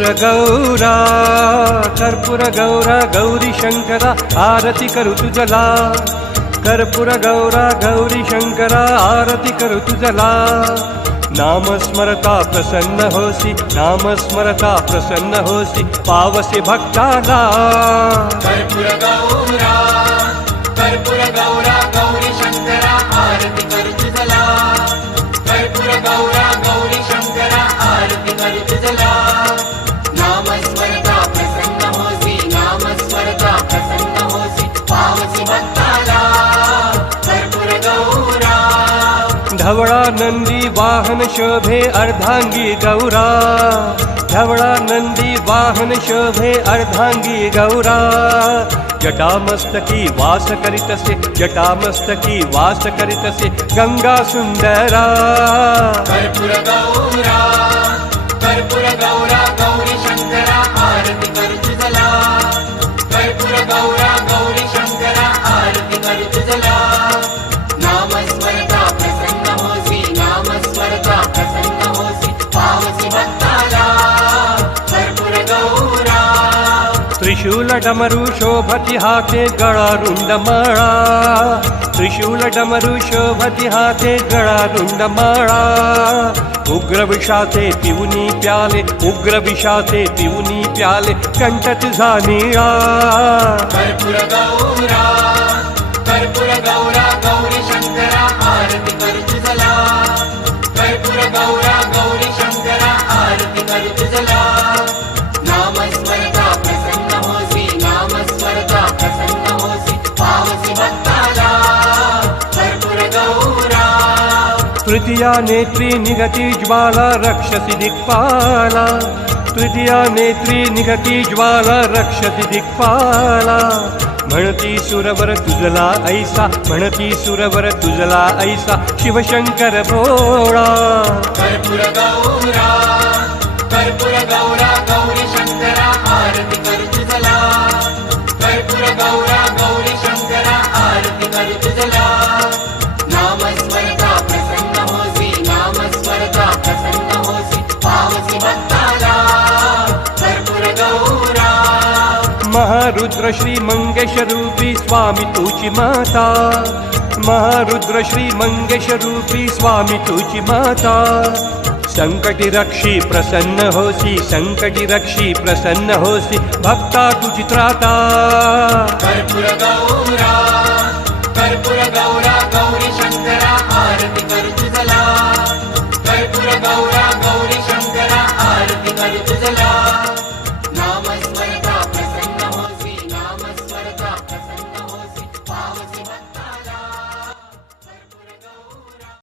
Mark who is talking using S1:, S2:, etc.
S1: गौरा कर्पूर गौरा गौरी शंकरा आरती करू तुझला कर्पूर गौरा गौरी शंकरा आरती करू तुझला नामस्मरता प्रसन्न होसि नामस्मरता प्रसन्न होसि पावसे भक्ताला
S2: कर्पूर गौरा भक्ताला कर्पूर गौरा.
S1: धवळा नंदी वाहन शोभे अर्धांगी गौरा. धवळा नंदी वाहन शोभे अर्धांगी गौरा. जटामस्तकी वास करीतसे जटामस्तकी वास करीतसे गंगा सुंदरा.
S2: कर्पूर गौरा कर्पूर गौरी. आरती कर तुझला. नामस्मरता प्रसन्न होसी नामस्मरता प्रसन्न होसी पावसी भक्ताला. कर्पूर गौरा.
S1: त्रिशूल डमरू शोभति हाते गळा त्रिशूल डमरू शोभति हाते गळा रुंड माळा. उग्र विषाते पिवनी प्याले उग्र विषाते पिवनी प्याले कंठ तुझा निळा
S2: कर्पूर गौरा. गौरा गौरी शंकरा आरती कर्पूर गौरा गौरी शंकरा आरती नामस्मरता प्रसन्न होसी नामस्मरता प्रसन्न होसी पावसी भक्ताला. कर्पूर गौरा.
S1: तृतीया नेत्री निगती ज्वाला रक्षसि दिक्पाला. तृतीया नेत्री निगती ज्वाला रक्षसि दिक्पाला. म्हणती सुरवर तुझला ऐसा म्हणती सुरवर तुझला ऐसा शिवशंकर भोळा.
S2: कर्पूर गौरा कर्पूर गौरा गौरी शंकरा आरती
S1: महारुद्र श्री मंगेश रूपी स्वामी तुझी माता. महारुद्र श्री मंगेश रूपी स्वामी तुझी माता. संकटी रक्षी प्रसन्न होसी संकटी रक्षी प्रसन्न होसी भक्ता तुझी त्राता.
S2: कर्पूर गौरा कर्पूर गौरा.